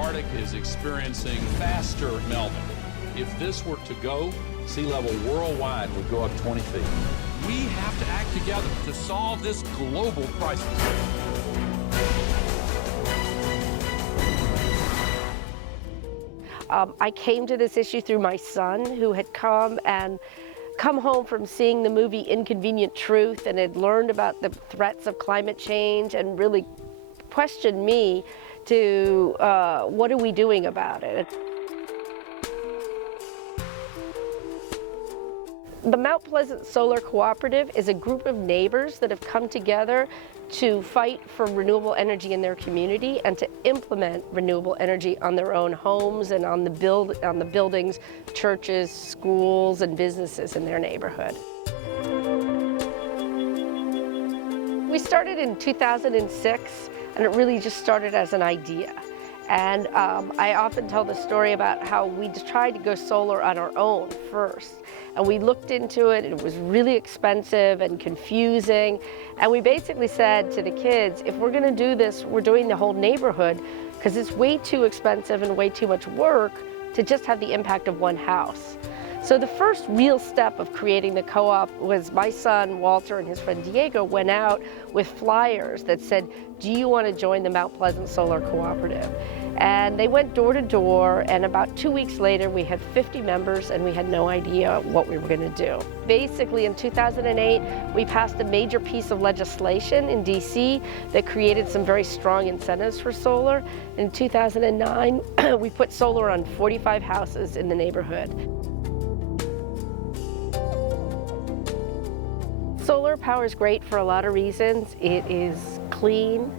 Arctic is experiencing faster melting. If this were to go, sea level worldwide would go up 20 feet. We have to act together to solve this global crisis. I came to this issue through my son, who had come home from seeing the movie Inconvenient Truth and had learned about the threats of climate change and really questioned me to what are we doing about it. The Mount Pleasant Solar Cooperative is a group of neighbors that have come together to fight for renewable energy in their community and to implement renewable energy on their own homes and on the buildings, churches, schools, and businesses in their neighborhood. We started in 2006, and it really just started as an idea. And I often tell the story about how we just tried to go solar on our own first. And we looked into it, and it was really expensive and confusing. And we basically said to the kids, if we're gonna do this, we're doing the whole neighborhood, because it's way too expensive and way too much work to just have the impact of one house. So the first real step of creating the co-op was my son, Walter, and his friend Diego went out with flyers that said, do you want to join the Mount Pleasant Solar Cooperative? And they went door to door, and about 2 weeks later, we had 50 members, and we had no idea what we were going to do. Basically, in 2008, we passed a major piece of legislation in DC that created some very strong incentives for solar. In 2009, we put solar on 45 houses in the neighborhood. Solar power is great for a lot of reasons. It is clean,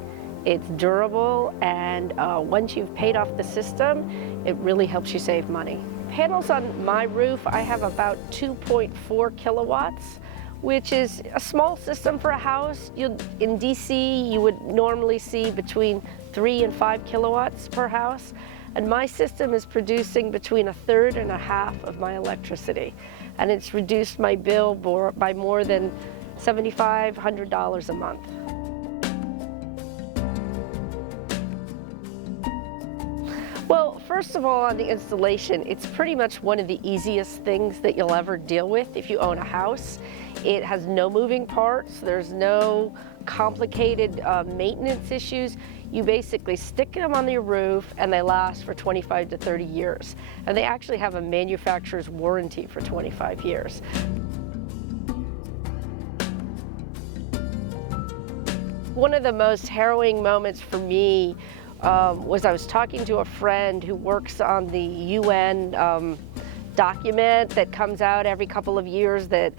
it's durable, and once you've paid off the system, it really helps you save money. Panels on my roof, I have about 2.4 kilowatts, which is a small system for a house. In DC, you would normally see between 3 and 5 kilowatts per house. And my system is producing between a third and a half of my electricity. And it's reduced my bill by more than $7,500 a month. Well, first of all, on the installation, it's pretty much one of the easiest things that you'll ever deal with if you own a house. It has no moving parts. There's no complicated maintenance issues. You basically stick them on your roof and they last for 25 to 30 years. And they actually have a manufacturer's warranty for 25 years. One of the most harrowing moments for me was I was talking to a friend who works on the UN document that comes out every couple of years that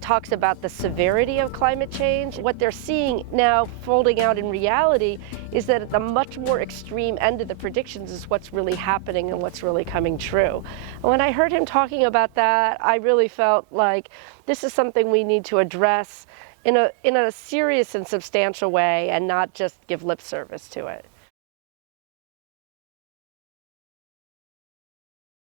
talks about the severity of climate change. What they're seeing now folding out in reality is that at the much more extreme end of the predictions is what's really happening and what's really coming true. And when I heard him talking about that, I really felt like this is something we need to address in a serious and substantial way and not just give lip service to it.